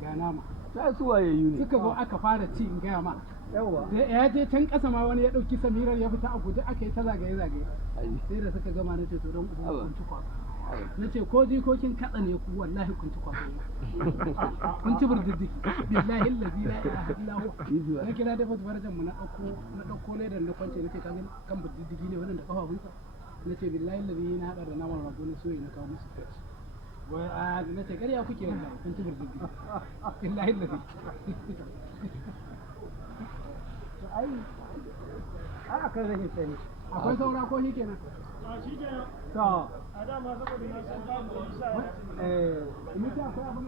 ga nama ta su waye ne suka zo aka fara ci in gaya ma yawa da ya je can kasa ma wani ya dauki samirar ya fita a guje aka yi ta zagaye sai da suka gama na ce to don ubu kun ci kwakwa na ce ko jikokin katsa ne ku wallahi kun ci kwakwa kun ci burdiddiki billahi allazi la ilaha illa huwa na kira da fasfarjan mu na dauko ledar na kwance na ce kan burdiddiki ne wannan da kafafunsa na ce billahi allazi na hada da naman rago na soyi na kawo musu fresh wai a na ce ƙarya kuke wallahi kun ci burdiddiki billahi allazi ai a kan rashin sani akwai saura ko shi kenan shi kenan to a dama saboda na san babu isa ni ta akwai abin